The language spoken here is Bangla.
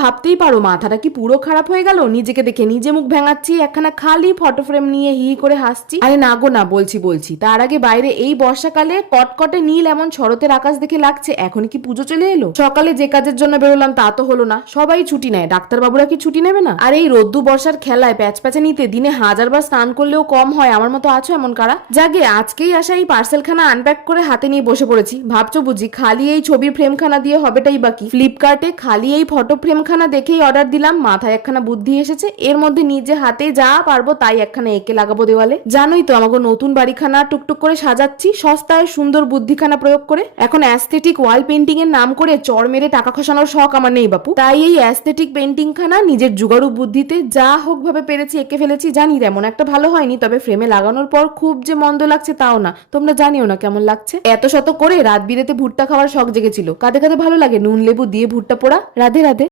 ভাবতেই পারো, মাথাটা কি পুরো খারাপ হয়ে গেল? নিজেকে দেখে নিজে মুখ ভেঙাচ্ছি, একখানা খালি ফটো ফ্রেম নিয়ে হি করে হাসছি। আরে না গো, না, বলছি বলছি। তার আগে বাইরে এই বর্ষাকালে কটকটে নীল এমন শরতের আকাশ দেখে লাগছে, এখন কি পুজো চলে এলো? সকালে যে কাজের জন্য বেরোলাম তা তো হলো না, সবাই ছুটি নেয় ডাক্তার বাবুরা কি ছুটি নেবে না? আর এই রোদ্দু বর্ষার খেলায় প্যাচ প্যাচে নিতে দিনে হাজারবার স্নান করলেও কম হয়, আমার মতো আছো এমন কারা? যাগে, আজকেই আসা এই পার্সেলখানা আনপ্যাক করে হাতে নিয়ে বসে পড়েছি। ভাবছ বুঝি, খালি এই ছবির ফ্রেমখানা দিয়ে হবেটাই বাকি ফ্লিপকার্টে খালি এই ফটো ফ্রেমখানা দেখেই অর্ডার দিলাম, মাথায় একখানা বুদ্ধি এসেছে, এর মধ্যে নিজে হাতে যা পারব তাই একখানা এঁকে লাগাবো দেওয়ালে। জানোই তো আমাকে নতুন বাড়িখানা টুকটুক করে সাজাচ্ছি, সস্তায় সুন্দর বুদ্ধিখানা প্রয়োগ করে। এখন অ্যাস্থেটিক ওয়াল পেন্টিং এর নাম করে চড় মেরে টাকা খসানোর শখ আমার নেই বাপু। তাই এই অ্যাস্থেটিক পেন্টিং খানা নিজের জুগাড়ু বুদ্ধিতে যা হোক ভাবে পেরেছি, এঁকে ফেলেছি, জানি তেমন একটা ভালো হয়নি, তবে ফ্রেমে লাগানোর পর খুব যে মন্দ লাগছে তাও না। তোমরা জানিও না কেমন লাগছে। এত শত করে রাত বিরেতে ভুট্টা খাওয়ার শখ জেগেছিল। কাঁধে কাঁধে ভালো লাগে, নুন লেবু দিয়ে ভুট্টা পোড়া। রাধে রাধে।